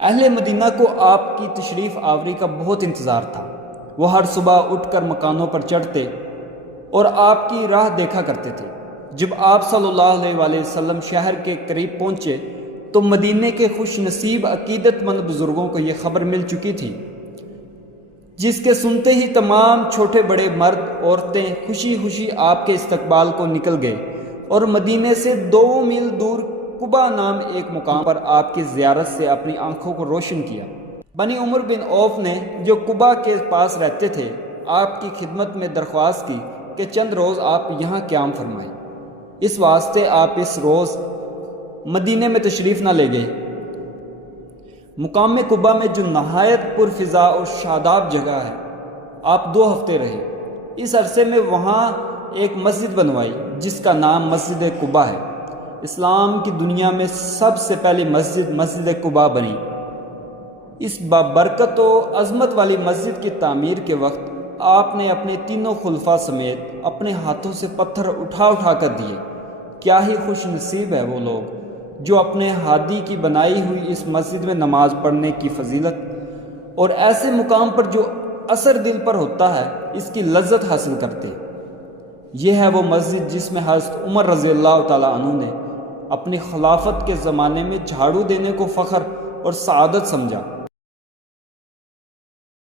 اہل مدینہ کو آپ کی تشریف آوری کا بہت انتظار تھا۔ وہ ہر صبح اٹھ کر مکانوں پر چڑھتے اور آپ کی راہ دیکھا کرتے تھے۔ جب آپ صلی اللہ علیہ وآلہ وسلم شہر کے قریب پہنچے تو مدینے کے خوش نصیب عقیدت مند بزرگوں کو یہ خبر مل چکی تھی، جس کے سنتے ہی تمام چھوٹے بڑے مرد عورتیں خوشی خوشی آپ کے استقبال کو نکل گئے اور مدینے سے 2 میل دور قبا نام ایک مقام پر آپ کی زیارت سے اپنی آنکھوں کو روشن کیا۔ بنی عمر بن عوف نے جو قبا کے پاس رہتے تھے آپ کی خدمت میں درخواست کی کہ چند روز آپ یہاں قیام فرمائیں۔ اس واسطے آپ اس روز مدینے میں تشریف نہ لے گئے۔ مقام قبا میں جو نہایت پرفضا اور شاداب جگہ ہے، آپ 2 ہفتے رہے۔ اس عرصے میں وہاں ایک مسجد بنوائی جس کا نام مسجد قبا ہے۔ اسلام کی دنیا میں سب سے پہلی مسجد قبا بنی۔ اس بابرکت و عظمت والی مسجد کی تعمیر کے وقت آپ نے اپنے 3 خلفاء سمیت اپنے ہاتھوں سے پتھر اٹھا کر دیے۔ کیا ہی خوش نصیب ہے وہ لوگ جو اپنے ہادی کی بنائی ہوئی اس مسجد میں نماز پڑھنے کی فضیلت اور ایسے مقام پر جو اثر دل پر ہوتا ہے اس کی لذت حاصل کرتے۔ یہ ہے وہ مسجد جس میں حضرت عمر رضی اللہ تعالیٰ عنہ نے اپنی خلافت کے زمانے میں جھاڑو دینے کو فخر اور سعادت سمجھا۔